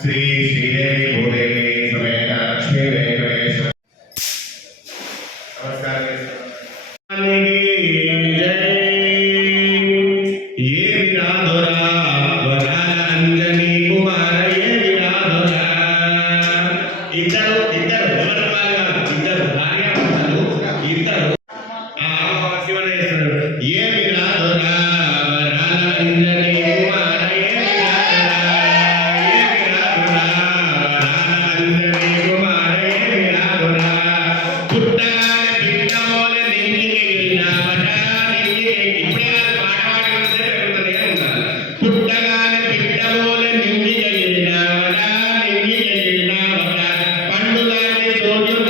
శ్రీ శ్రీదేవి భూదేవి సమేత లక్ష్మీ వెంకటేశ్వర. నమస్కారం ఇద్దరు ఇద్దరు ఎవరు ചോദ്യം